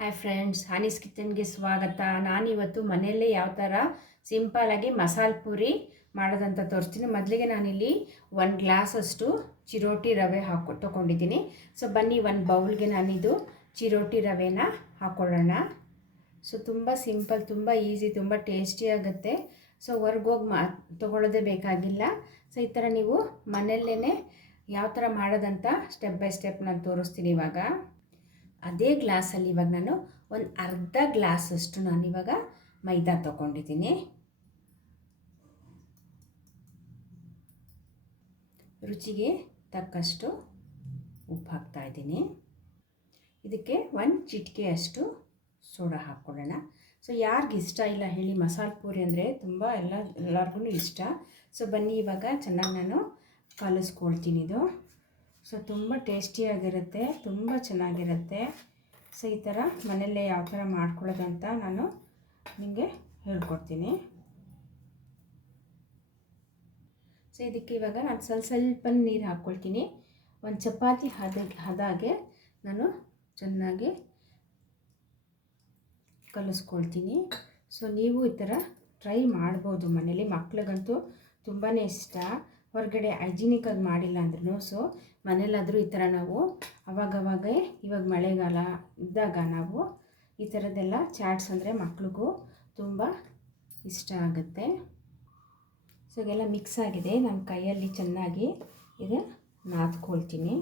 Hi friends ಹನೀಸ್ ಕಿಚನ್ಗೆ ಸ್ವಾಗತ. ನಾನಿವತ್ತು ಮನೆಯಲ್ಲೇ ಯಾವ ಥರ ಸಿಂಪಲಾಗಿ ಮಸಾಲೆ ಪೂರಿ ಮಾಡೋದಂತ ತೋರಿಸ್ತೀನಿ. ಮೊದಲಿಗೆ ನಾನಿಲ್ಲಿ ಒಂದು ಗ್ಲಾಸಷ್ಟು ಚಿರೋಟಿ ರವೆ ಹಾಕೊ, ತೊಗೊಂಡಿದ್ದೀನಿ. ಸೊ ಬನ್ನಿ ಒಂದು ಬೌಲ್ಗೆ ನಾನಿದು ಚಿರೋಟಿ ರವೆನ ಹಾಕ್ಕೊಳ್ಳೋಣ ಸೊ ತುಂಬ ಸಿಂಪಲ್ ತುಂಬ ಈಸಿ ತುಂಬ ಟೇಸ್ಟಿ ಆಗುತ್ತೆ. ಸೊ ಹೊರ್ಗೋಗಿ ಮಾ, ತೊಗೊಳ್ಳೋದೇ ಬೇಕಾಗಿಲ್ಲ. ಸೊ ಈ ಥರ ನೀವು ಮನೆಯಲ್ಲೇ ಯಾವ ಥರ ಮಾಡೋದಂತ ಸ್ಟೆಪ್ ಬೈ ಸ್ಟೆಪ್ ನಾನು ತೋರಿಸ್ತೀನಿ ಇವಾಗ. ಅದೇ ಗ್ಲಾಸಲ್ಲಿ ಇವಾಗ ನಾನು ಒಂದು ಅರ್ಧ ಗ್ಲಾಸಷ್ಟು ಇವಾಗ ಮೈದಾ ತೊಗೊಂಡಿದ್ದೀನಿ. ರುಚಿಗೆ ತಕ್ಕಷ್ಟು ಉಪ್ಪು ಹಾಕ್ತಾ ಇದ್ದೀನಿ. ಇದಕ್ಕೆ ಒಂದು ಚಿಟಿಕೆಯಷ್ಟು ಸೋಡಾ ಹಾಕ್ಕೊಳ್ಳೋಣ. ಸೊ ಯಾರಿಗೆ ಇಷ್ಟ ಇಲ್ಲ ಹೇಳಿ, ಮಸಾಲೆ ಪೂರಿ ಅಂದರೆ ತುಂಬ ಎಲ್ಲ ಎಲ್ಲರಿಗೂ ಇಷ್ಟ. ಸೊ ಬನ್ನಿ ಇವಾಗ ಚೆನ್ನಾಗಿ ನಾನು ಕಲಿಸ್ಕೊಳ್ತೀನಿ ಇದು. ಸೊ, ತುಂಬ ಟೇಸ್ಟಿಯಾಗಿರುತ್ತೆ ತುಂಬ ಚೆನ್ನಾಗಿರುತ್ತೆ. ಸೊ, ಈ ಥರ ಮನೆಯಲ್ಲೇ ಯಾವ ಥರ ಮಾಡ್ಕೊಳ್ಳೋದು ಅಂತ ನಾನು ನಿಮಗೆ ಹೇಳ್ಕೊಡ್ತೀನಿ. ಸೊ, ಇದಕ್ಕೆ ಇವಾಗ ನಾನು ಸ್ವಲ್ಪ ಸ್ವಲ್ಪ ನೀರು ಹಾಕ್ಕೊಳ್ತೀನಿ. ಒಂದು ಚಪಾತಿ ಹದ, ಹದಾಗೆ ನಾನು ಚೆನ್ನಾಗಿ ಕಲಿಸ್ಕೊಳ್ತೀನಿ. ಸೊ, ನೀವು ಈ ಥರ ಟ್ರೈ ಮಾಡ್ಬೋದು. ಮನೇಲಿ ಮಕ್ಳಿಗಂತೂ ತುಂಬಾ ಇಷ್ಟ. ಹೊರಗಡೆ ಹೈಜಿನಿಕಾಗಿ ಮಾಡಿಲ್ಲ ಅಂದ್ರೂ ಸೊ ಮನೇಲಾದರೂ ಈ ಥರ ನಾವು ಅವಾಗವಾಗ ಇವಾಗ ಮಳೆಗಾಲ ಇದ್ದಾಗ ನಾವು ಈ ಥರದ್ದೆಲ್ಲ ಚಾಟ್ಸ್ ಅಂದರೆ ಮಕ್ಳಿಗೂ ತುಂಬ ಇಷ್ಟ ಆಗುತ್ತೆ. ಸೊ ಇವೆಲ್ಲ ಮಿಕ್ಸ್ ಆಗಿದೆ. ನಮ್ಮ ಕೈಯಲ್ಲಿ ಚೆನ್ನಾಗಿ ಇದು ನಾದ್ಕೊಳ್ತೀನಿ.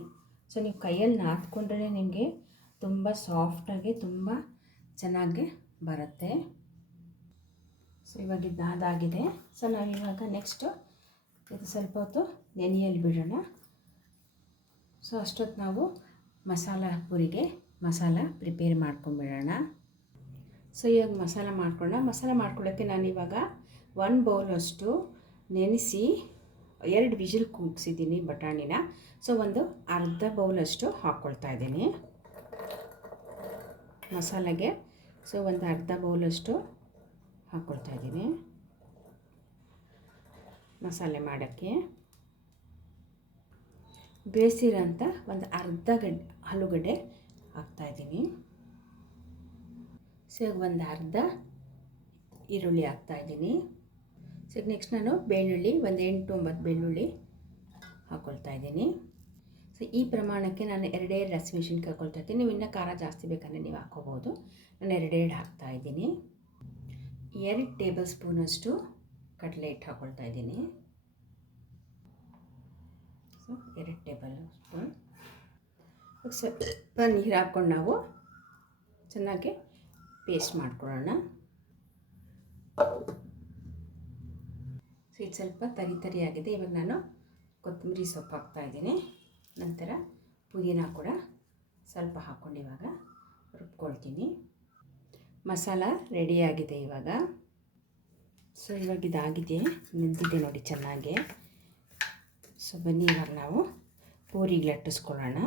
ಸೊ, ನೀವು ಕೈಯಲ್ಲಿ ನಾದ್ಕೊಂಡ್ರೆ ನಿಮಗೆ ತುಂಬ ಸಾಫ್ಟಾಗಿ ತುಂಬ ಚೆನ್ನಾಗಿ ಬರುತ್ತೆ. ಸೊ, ಇವಾಗ ಇದು ನಾದಾಗಿದೆ. ಸೊ ನಾವು ಇವಾಗ ನೆಕ್ಸ್ಟು ಇದು ಸ್ವಲ್ಪ ಹೊತ್ತು ನೆನೆಯಲ್ಲಿ ಬಿಡೋಣ. ಸೊ ಅಷ್ಟೊತ್ತು ನಾವು ಮಸಾಲ ಪುರಿಗೆ ಮಸಾಲ ಪ್ರಿಪೇರ್ ಮಾಡ್ಕೊಂಬಿಡೋಣ. ಸೊ ಇವಾಗ ಮಸಾಲ ಮಾಡ್ಕೊಳ್ಳೋಣ. ಮಸಾಲ ಮಾಡ್ಕೊಳ್ಳೋಕ್ಕೆ ನಾನು ಇವಾಗ ಒನ್ ಬೌಲಷ್ಟು ನೆನೆಸಿ ಎರಡು ವಿಜಿಲ್ ಕೂಗಿಸಿದ್ದೀನಿ ಬಟಾಣಿನ. ಸೊ ಒಂದು ಅರ್ಧ ಬೌಲಷ್ಟು ಹಾಕ್ಕೊಳ್ತಾ ಇದ್ದೀನಿ. ಮಸಾಲೆಗೆ ಸೊ ಒಂದು ಅರ್ಧ ಬೌಲಷ್ಟು ಹಾಕ್ಕೊಳ್ತಾ ಇದ್ದೀನಿ. ಮಸಾಲೆ ಮಾಡೋಕ್ಕೆ. ಅಂತ ಒಂದು ಅರ್ಧ ಗಂಟೆ, ಆಲೂಗಡ್ಡೆ ಹಾಕ್ತಾಯಿದ್ದೀನಿ ಸೊ ಒಂದು ಅರ್ಧ ಈರುಳ್ಳಿ ಹಾಕ್ತಾಯಿದ್ದೀನಿ ಸೊ ನೆಕ್ಸ್ಟ್ ನಾನು ಬೆಳ್ಳುಳ್ಳಿ, ಒಂದು ಎಂಟು ಒಂಬತ್ತು ಬೆಳ್ಳುಳ್ಳಿ ಹಾಕ್ಕೊಳ್ತಾ ಇದ್ದೀನಿ. ಸೊ, ಈ ಪ್ರಮಾಣಕ್ಕೆ ನಾನು ಎರಡೇ ಹಸಿಮೆಣ್ಸಿನ್ಕಾಯಿ ಹಾಕ್ಕೊಳ್ತಾ ಇದ್ದೀನಿ ನೀವು ಇನ್ನೂ ಖಾರ ಜಾಸ್ತಿ ಬೇಕಂದರೆ ನೀವು ಹಾಕ್ಕೋಬೋದು. ನಾನು ಎರಡೆರಡು ಹಾಕ್ತಾಯಿದ್ದೀನಿ ಎರಡು ಟೇಬಲ್ ಸ್ಪೂನಷ್ಟು ಕಡಲೆ ಹಿಟ್ಟು ಹಾಕ್ಕೊಳ್ತಾ ಇದ್ದೀನಿ. ಎರಡು ಟೇಬಲ್ ಸ್ಪೂನ್. ಸ್ವಲ್ಪ ನೀರು ಹಾಕ್ಕೊಂಡು ನಾವು ಚೆನ್ನಾಗಿ ಪೇಸ್ಟ್ ಮಾಡ್ಕೊಳ್ಳೋಣ. ಸೊ ಇದು ಸ್ವಲ್ಪ ತರಿ ಆಗಿದೆ. ಇವಾಗ ನಾನು ಕೊತ್ತಂಬರಿ ಸೊಪ್ಪು ಹಾಕ್ತಾಯಿದ್ದೀನಿ ನಂತರ ಪುದೀನ ಕೂಡ ಸ್ವಲ್ಪ ಹಾಕ್ಕೊಂಡು ಇವಾಗ ರುಬ್ಕೊಳ್ತೀನಿ. ಮಸಾಲ ರೆಡಿಯಾಗಿದೆ ಇವಾಗ. ಸೊ ಇವಾಗ ಇದಾಗಿದೆ. ನಿಂತಿದೆ ನೋಡಿ ಚೆನ್ನಾಗಿ. ಸೊ, ಬನ್ನಿ ಇವಾಗ ನಾವು ಪೂರಿಗೆ ಲಟ್ಟಿಸ್ಕೊಳ್ಳೋಣ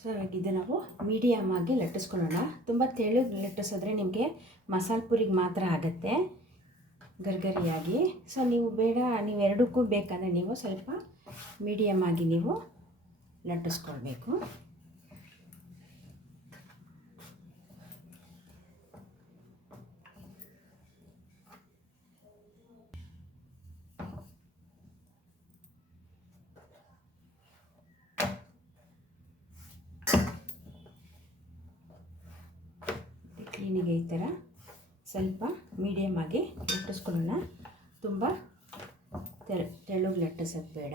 ಸೊ, ಇವಾಗ ಇದು ನಾವು ಮೀಡಿಯಮ್ ಆಗಿ ಲಟ್ಟಿಸ್ಕೊಳ್ಳೋಣ. ತುಂಬ ತೆಳು ಲಟ್ಟಿಸಿದ್ರೆ ನಿಮಗೆ ಮಸಾಲೆ ಪೂರಿಗೆ ಮಾತ್ರ ಆಗುತ್ತೆ, ಗರ್ಗರಿಯಾಗಿ. ಸೊ, ನೀವು ಬೇಡ, ನೀವು ಎರಡಕ್ಕೂ ಬೇಕಂದರೆ ನೀವು ಸ್ವಲ್ಪ ಮೀಡಿಯಮ್ ಆಗಿ ನೀವು ಲಟ್ಟಿಸ್ಕೊಳ್ಬೇಕು. ಈ ಥರ ಸ್ವಲ್ಪ ಮೀಡಿಯಮ್ ಆಗಿ ಲಟ್ಟಿಸ್ಕೊಳ್ಳೋಣ ತುಂಬ ತೆಳುಗೆ ಲಟ್ಟಿಸೋದು ಬೇಡ.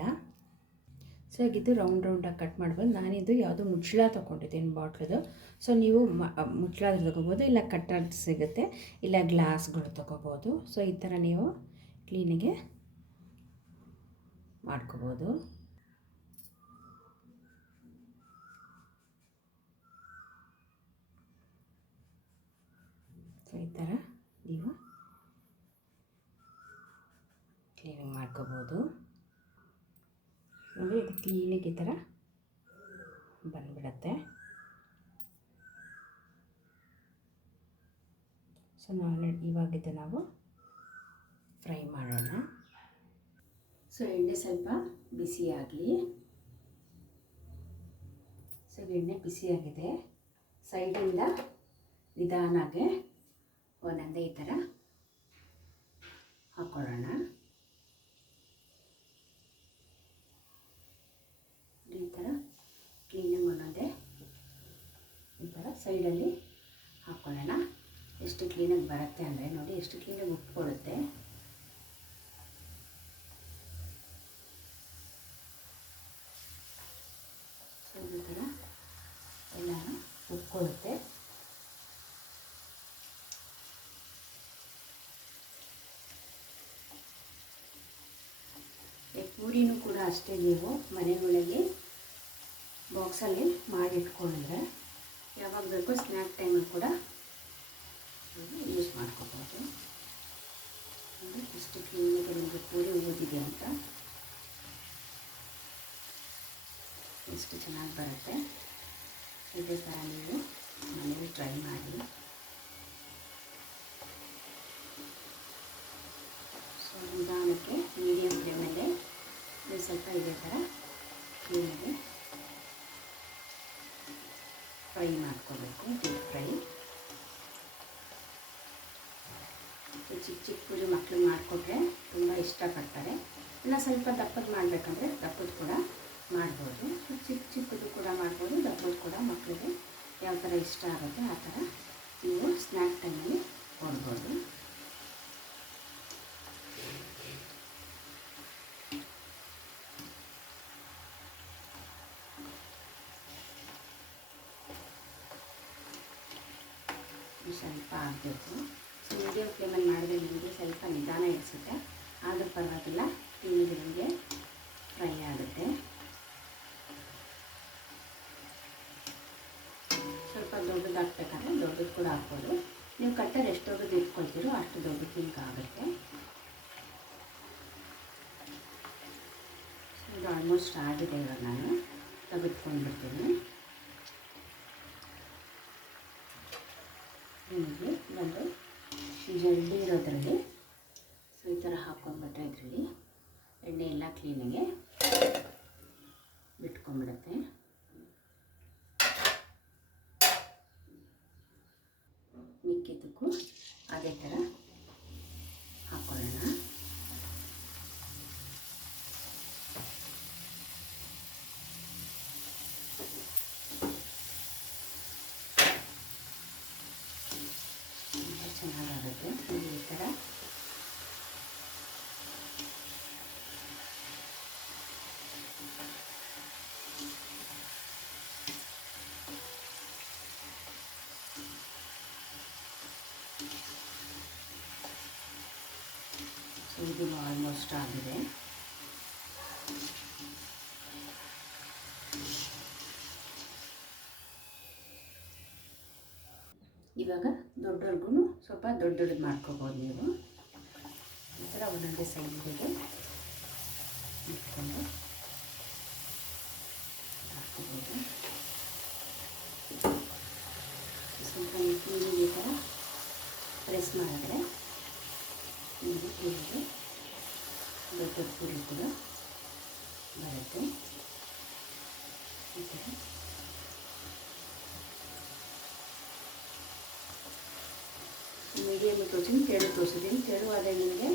ಸೊ ಇದು ರೌಂಡ್ ರೌಂಡಾಗಿ ಕಟ್ ಮಾಡ್ಬೋದು. ನಾನಿದು ಯಾವುದು ಮುಚ್ಚಳ ತೊಗೊಂಡಿದ್ದೀನಿ ಬಾಟ್ಲದು. ಸೊ ನೀವು ಮುಚ್ಚಳಾದ್ರೂ ತೊಗೋಬೋದು, ಇಲ್ಲ ಕಟ್ಟರ್ ಸಿಗುತ್ತೆ, ಇಲ್ಲ ಗ್ಲಾಸ್ಗಳು ತೊಗೋಬೋದು. ಸೊ ಈ ಥರ ನೀವು ಕ್ಲೀನಿಗೆ ಮಾಡ್ಕೋಬೋದು. ಸೊ ಈ ಥರ ನೀವು ಕ್ಲೀನಿಂಗ್ ಮಾಡ್ಕೋಬೋದು. ನೋಡಿ, ಇದು ಕ್ಲೀನಿಗೆ ಈ ಥರ ಬಂದ್ಬಿಡತ್ತೆ. ಸೊ ನಾನು ಇವಾಗಿದ್ದು ನಾವು ಫ್ರೈ ಮಾಡೋಣ. ಸೊ ಎಣ್ಣೆ ಸ್ವಲ್ಪ ಬಿಸಿ ಆಗಲಿ. ಸೊ ಎಣ್ಣೆ ಬಿಸಿಯಾಗಿದೆ ಸೈಡಿಂದ ನಿಧಾನಾಗೆ ಒಂದೊಂದೇ ಈ ಥರ ಹಾಕ್ಕೊಳ್ಳೋಣ ಈ ಥರ ಕ್ಲೀನಾಗಿ ಒಂದೊಂದೇ ಈ ಥರ ಸೈಡಲ್ಲಿ ಹಾಕ್ಕೊಳ್ಳೋಣ ಎಷ್ಟು ಕ್ಲೀನಾಗಿ ಬರುತ್ತೆ ಅಂದರೆ ನೋಡಿ, ಎಷ್ಟು ಕ್ಲೀನಾಗಿ ಉಟ್ಕೊಳ್ಳುತ್ತೆ ಸೊ ಈ ಥರ ಎಲ್ಲನೂ ಉಟ್ಕೊಳ್ಳುತ್ತೆ ಈ ಪೂರಿನೂ ಕೂಡ ಅಷ್ಟೇ ನೀವು ಮನೆಯೊಳಗೆ ಬಾಕ್ಸಲ್ಲಿ ಮಾಡಿಟ್ಕೊಂಡ್ರೆ ಯಾವಾಗ ಬೇಕೋ ಸ್ನ್ಯಾಕ್ ಟೈಮಲ್ಲಿ ಕೂಡ ಯೂಸ್ ಮಾಡ್ಕೋಬೋದು. ಅಂದರೆ ಎಷ್ಟು ಕ್ಲೀನಾಗಿ ನಿಮಗೆ ಪೂರಿ ಓದಿದೆ ಅಂತ. ಎಷ್ಟು ಚೆನ್ನಾಗಿ ಬರುತ್ತೆ. ಇದೇ ಥರ ನೀವು ಮನೇಲಿ ಟ್ರೈ ಮಾಡಿ. ಸೊ ನಿಧಾನಕ್ಕೆ ಮೀಡಿಯಮ್ ಫ್ಲೇಮಲ್ಲೇ ನೀವು ಸ್ವಲ್ಪ ಇದೇ ಥರ ಕ್ಲೀನಾಗಿ ಫ್ರೈ ಮಾಡ್ಕೋಬೇಕು ಡೀಪ್ ಫ್ರೈ ಚಿಕ್ಕ ಚಿಕ್ಕ ಪೂಜೆ ಮಕ್ಕಳು ಮಾಡಿಕೊಟ್ರೆ ತುಂಬ ಇಷ್ಟಪಡ್ತಾರೆ. ಇನ್ನು ಸ್ವಲ್ಪ ದಪ್ಪದ ಮಾಡಬೇಕಂದ್ರೆ ದಪ್ಪದ ಕೂಡ ಮಾಡ್ಬೋದು. ಚಿಕ್ಕ ಚಿಕ್ಕದು ಕೂಡ ಮಾಡ್ಬೋದು, ದಪ್ಪದ ಕೂಡ ಮಕ್ಕಳಿಗೆ ಯಾವ ಥರ ಇಷ್ಟ ಆಗುತ್ತೆ ಆ ಥರ ನೀವು ಸ್ನ್ಯಾಕ್ ಟೈಮಲ್ಲಿ ಕೊಡ್ಬೋದು ಇದು ಆಗಬೇಕು ಸೊ ಮೀಡಿಯಮ್ ಫ್ಲೇಮಲ್ಲಿ ಮಾಡಿದ್ರೆ ನಿಮಗೆ ಸ್ವಲ್ಪ ನಿಧಾನ ಇರಿಸುತ್ತೆ. ಆದರೂ ಪರವಾಗಿಲ್ಲ ತಿನ್ನಿದ್ರೆ ನಿಮಗೆ ಫ್ರೈ ಆಗುತ್ತೆ. ಸ್ವಲ್ಪ ದೊಡ್ಡದು ಹಾಕ್ಬೇಕಾದ್ರೆ ದೊಡ್ಡದು ಕೂಡ ಹಾಕ್ಬೋದು. ನೀವು ಕಟ್ಟರ್ ಎಷ್ಟು ದೊಡ್ಡದು ಇಟ್ಕೊಳ್ತೀರೋ ಅಷ್ಟು ದೊಡ್ಡ ಪಿಂಕ್ ಆಗುತ್ತೆ. ಇದು ಆಲ್ಮೋಸ್ಟ್ ಆಗಿದೆ ಇವಾಗ ನಾನು. ತೆಗೆದುಕೊಂಡ್ಬಿಡ್ತೀನಿ. ನಿಮಗೆ ಒಂದು ಜಲ್ದಿ ಇರೋದ್ರಲ್ಲಿ. ಸೊ ಈ ಥರ ಹಾಕ್ಕೊಂಡ್ಬಿಟ್ರೆ ಇದರಲ್ಲಿ ಎಣ್ಣೆ ಎಲ್ಲ ಕ್ಲೀನಾಗೆ ಬಿಟ್ಕೊಂಡ್ಬಿಡುತ್ತೆ. ಮಿಕ್ಕಿದ್ದಕ್ಕೂ ಅದೇ ಥರ ಹಾಕ್ಕೊಳ್ಳೋಣ ತುಂಬ ಚೆನ್ನಾಗಾಗುತ್ತೆ ನೀವು ಈ ಥರ ಸೊ ಇದು ಆಲ್ಮೋಸ್ಟ್ ಆಗಿದೆ. ಇವಾಗ ದೊಡ್ಡವ್ರಿಗೂ ಸ್ವಲ್ಪ ದೊಡ್ಡ ದೊಡ್ಡದು ಮಾಡ್ಕೋಬೋದು ನೀವು. ಈ ಥರ ಒಂದೊಂದೇ ಸೈಡ್ ಇಟ್ಕೊಂಡು ಹಾಕ್ಕೋಬೋದು. ಸ್ವಲ್ಪ ಈ ಥರ ಪ್ರೆಸ್ ಮಾಡಿದ್ರೆ ನಿಮಗೆ ಪೂರಿಗೆ ದೊಡ್ಡ ಕೂಡ ಬರುತ್ತೆ ಈ ಥರ ಮೀಡಿಯಮ್ ತೋರಿಸಿದ್ದೀನಿ ತೆಳು ತೋರಿಸಿದ್ದೀನಿ ತೆಳು ನಿಮಗೆ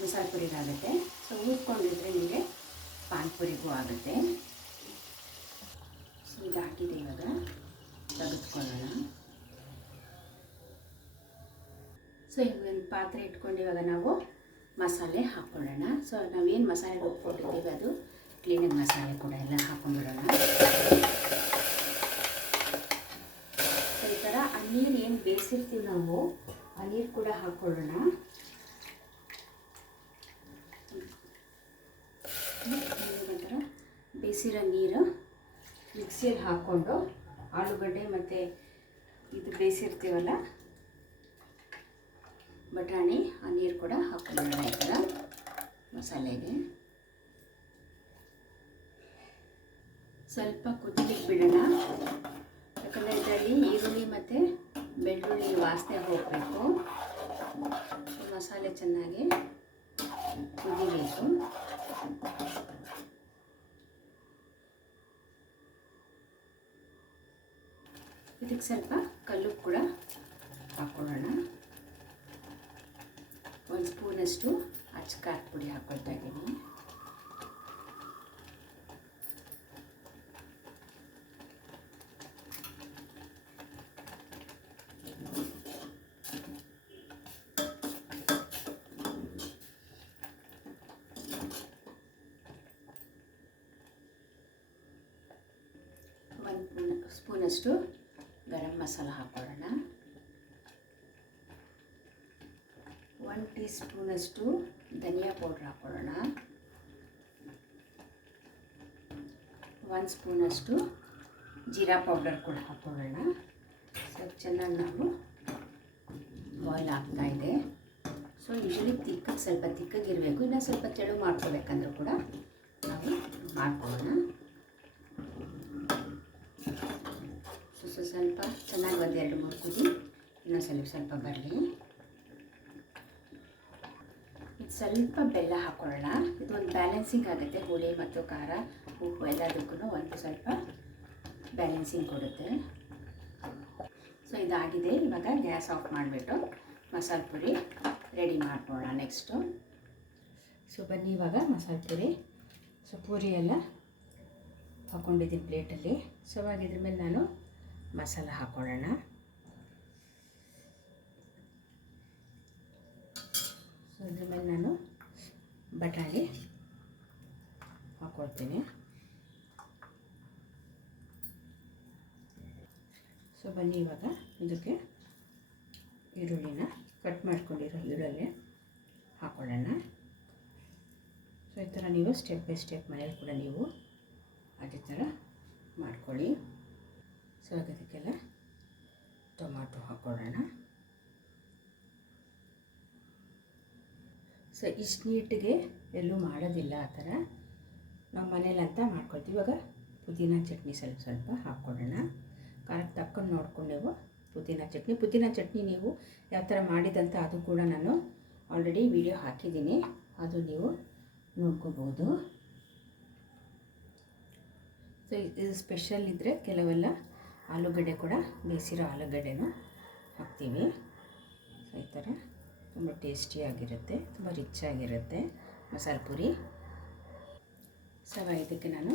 ಮಸಾಲೆ ಪುರಿಗಾಗುತ್ತೆ ಸೊ ಊದ್ಕೊಂಡಿದ್ರೆ ನಿಮಗೆ ಪಾನ್ಪುರಿಗೂ ಆಗುತ್ತೆ. ಸೊ ಇದು ಹಾಕಿದೆ ಇವಾಗ. ತೆಗೆದುಕೊಳ್ಳೋಣ. ಸೊ ಈಗ ಪಾತ್ರೆ ಇಟ್ಕೊಂಡು ಇವಾಗ ನಾವು ಮಸಾಲೆ ಹಾಕ್ಕೊಳ್ಳೋಣ. ಸೊ ನಾವೇನು ಮಸಾಲೆ ರುಬ್ಕೊಂಡಿದ್ದೀವಿ ಅದು? ಕ್ಲೀನಿಂಗ್ ಮಸಾಲೆ ಕೂಡ ಎಲ್ಲ ಹಾಕ್ಕೊಂಡ್ಬಿಡೋಣ ಈ ಥರ ಆ ನೀರು ಏನು ಬೇಯಿಸಿರ್ತೀವಿ ನಾವು ಆ ನೀರು ಕೂಡ ಹಾಕ್ಕೊಳ್ಳೋಣ. ಒಂಥರ ಬೇಯಿಸಿರೋ ನೀರು ಮಿಕ್ಸಿಯಲ್ಲಿ ಹಾಕ್ಕೊಂಡು ಆಲೂಗಡ್ಡೆ ಮತ್ತು ಇದು ಬೇಯಿಸಿರ್ತೀವಲ್ಲ ಬಟಾಣಿ, ಆ ನೀರು ಕೂಡ ಹಾಕ್ಕೊಂಡ ಈ ಥರ ಮಸಾಲೆಗೆ ಸ್ವಲ್ಪ ಕುದಿಲಿಕ್ಕೆ ಬಿಡೋಣ. ಯಾಕಂದರೆ ಇದರಲ್ಲಿ ಈರುಳ್ಳಿ ಮತ್ತು ಬೆಳ್ಳುಳ್ಳಿ ವಾಸನೆ ಹೋಗಬೇಕು. ಮಸಾಲೆ ಚೆನ್ನಾಗಿ ಕುದಿಬೇಕು. ಇದಕ್ಕೆ ಸ್ವಲ್ಪ ಕಲ್ಲು ಕೂಡ ಹಾಕ್ಕೊಳ್ಳೋಣ ಒಂದು ಸ್ಪೂನಷ್ಟು ಅಚ್ಚ ಪುಡಿ ಹಾಕ್ಕೊಳ್ತಾ ಇದ್ದೀನಿ. ಒಂದು ಸ್ಪೂನಷ್ಟು ಗರಂ ಮಸಾಲ ಹಾಕೊಳ್ಳೋಣ ಒನ್ ಟೀ ಸ್ಪೂನಷ್ಟು ಧನಿಯಾ ಪೌಡ್ರ್ ಹಾಕೊಳ್ಳೋಣ. ಒಂದು ಸ್ಪೂನಷ್ಟು ಜೀರಾ ಪೌಡರ್ ಕೂಡ ಹಾಕೊಳ್ಳೋಣ. ಸ್ವಲ್ಪ ಚೆನ್ನಾಗಿ ನಾವು ಬಾಯ್ಲ್ ಆಗ್ತಾ ಇದೆ. ಸೊ ಯೂಶಲಿ ತಿಕ್ಕಗೆ ಸ್ವಲ್ಪ ತಿಕ್ಕಗಿರಬೇಕು ಇನ್ನು ಸ್ವಲ್ಪ ತೆಳು ಮಾಡ್ಕೋಬೇಕಂದ್ರೂ ಕೂಡ ನಾವು ಮಾಡ್ಕೊಳ್ಳೋಣ. ಸೊ, ಸ್ವಲ್ಪ ಚೆನ್ನಾಗಿ ಒಂದು ಎರಡು ಮೂರು ಕುದಿ ಸ್ವಲ್ಪ ಸ್ವಲ್ಪ ಬರಲಿ. ಸ್ವಲ್ಪ ಬೆಲ್ಲ ಹಾಕೊಳ್ಳೋಣ. ಇದು ಒಂದು ಬ್ಯಾಲೆನ್ಸಿಂಗ್ ಆಗುತ್ತೆ. ಹುಳಿ ಮತ್ತು ಖಾರ, ಉಪ್ಪು ಎಲ್ಲದಕ್ಕೂ ಒಂದು ಸ್ವಲ್ಪ ಬ್ಯಾಲೆನ್ಸಿಂಗ್ ಕೊಡುತ್ತೆ. ಸೊ ಇದಾಗಿದೆ. ಇವಾಗ ಗ್ಯಾಸ್ ಆಫ್ ಮಾಡಿಬಿಟ್ಟು ಮಸಾಲೆ ಪುರಿ ರೆಡಿ ಮಾಡ್ಕೊಳ್ಳೋಣ ನೆಕ್ಸ್ಟು ಸೊ ಬನ್ನಿ ಇವಾಗ ಮಸಾಲೆ ಪುರಿ. ಸೊ ಪೂರಿ ಎಲ್ಲ ಹಾಕ್ಕೊಂಡಿದ್ದೀನಿ ಪ್ಲೇಟಲ್ಲಿ ಸೊ ಇವಾಗ ಇದ್ರ ಮೇಲೆ ನಾನು ಮಸಾಲ ಹಾಕ್ಕೊಳ್ಳೋಣ ಸೊ ಮೇಲೆ ನಾನು ಬಟಾಣಿ ಹಾಕ್ಕೊಳ್ತೀನಿ ಸೊ ಬನ್ನಿ ಇವಾಗ ಇದಕ್ಕೆ ಈರುಳ್ಳಿನ ಕಟ್ ಮಾಡ್ಕೊಂಡಿರೋ ಈರುಳ್ಳಿ ಹಾಕ್ಕೊಳ್ಳೋಣ ಸೊ ಈ ಥರ ನೀವು ಸ್ಟೆಪ್ ಬೈ ಸ್ಟೆಪ್ ಮನೇಲಿ ಕೂಡ ನೀವು ಅದೇ ಥರ ಮಾಡ್ಕೊಳ್ಳಿ. ಸೊ ಅದಕ್ಕೆಲ್ಲ ಟೊಮಾಟೊ ಹಾಕ್ಕೊಳ್ಳೋಣ ಸೊ ಇಷ್ಟು ನೀಟಿಗೆ ಎಲ್ಲೂ ಮಾಡೋದಿಲ್ಲ ಆ ಥರ. ನಾವು ಮನೇಲಂತ ಮಾಡ್ಕೊಳ್ತೀವಿ. ಇವಾಗ ಪುದೀನ ಚಟ್ನಿ ಸ್ವಲ್ಪ ಸ್ವಲ್ಪ ಹಾಕ್ಕೊಡೋಣ ಖಾರಕ್ಕೆ ತಕ್ಕೊಂಡು ನೋಡ್ಕೊಂಡು ನೀವು ಪುದೀನ ಚಟ್ನಿ. ಪುದೀನ ಚಟ್ನಿ ನೀವು ಯಾವ ಥರ ಮಾಡಿದಂತ ಅದು ಕೂಡ ನಾನು ಆಲ್ರೆಡಿ ವಿಡಿಯೋ ಹಾಕಿದ್ದೀನಿ. ಅದು ನೀವು ನೋಡ್ಕೋಬೋದು. ಸೊ ಇದು ಸ್ಪೆಷಲ್ ಇದ್ದರೆ ಕೆಲವೆಲ್ಲ ಆಲೂಗಡ್ಡೆ ಕೂಡ ಬೇಯಿಸಿರೋ ಆಲೂಗಡ್ಡೆನೂ ಹಾಕ್ತೀವಿ. ಸೊ ಈ ಥರ. ತುಂಬ ಟೇಸ್ಟಿಯಾಗಿರುತ್ತೆ, ತುಂಬ ರಿಚ್ ಆಗಿರುತ್ತೆ ಮಸಾಲೆ ಪುರಿ. ಸೊ ಇದಕ್ಕೆ ನಾನು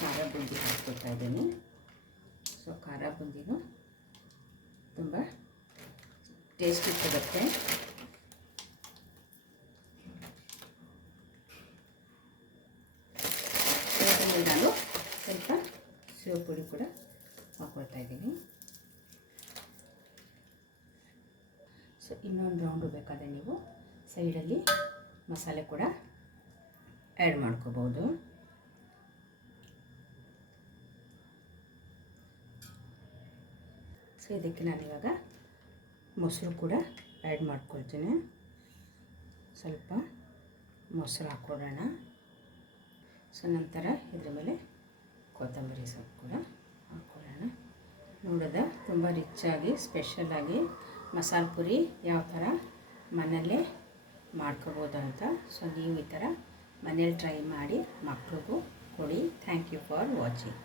ಖಾರ ಬುಂದಿ ಹಾಕ್ಕೊಳ್ತಾ ಇದ್ದೀನಿ. ಸೊ, ಖಾರ ಬುಂದಿನೂ ತುಂಬ ಟೇಸ್ಟಿ ಕೊಡುತ್ತೆ ನಾನು ಸ್ವಲ್ಪ ಸೇವು ಪುಡಿ ಕೂಡ ಹಾಕ್ಕೊಳ್ತಾ ಇದ್ದೀನಿ. ಇನ್ನೊಂದು ರೌಂಡು ಬೇಕಾದರೆ ನೀವು ಸೈಡಲ್ಲಿ ಮಸಾಲೆ ಕೂಡ ಆ್ಯಡ್ ಮಾಡ್ಕೋಬೋದು ಸೊ ಇದಕ್ಕೆ ನಾನಿವಾಗ ಮೊಸರು ಕೂಡ ಆ್ಯಡ್ ಮಾಡ್ಕೊಳ್ತೀನಿ. ಸ್ವಲ್ಪ ಮೊಸರು ಹಾಕ್ಕೊಡೋಣ ಸೊ ನಂತರ ಇದ್ರ ಮೇಲೆ ಕೊತ್ತಂಬರಿ ಸೊಪ್ಪು ಕೂಡ ಹಾಕ್ಕೊಡೋಣ ನೋಡೋದ, ತುಂಬ ರಿಚ್ಚಾಗಿ ಸ್ಪೆಷಲಾಗಿ ಮಸಾಲೆ ಪುರಿ ಯಾವ ಥರ ಮನೆಯಲ್ಲೇ ಮಾಡ್ಕೋಬೋದು ಅಂತ ಸೊ ನೀವು ಈ ಥರ ಮನೇಲಿ ಟ್ರೈ ಮಾಡಿ ಮಕ್ಳಿಗೂ ಕೊಡಿ. Thank you for watching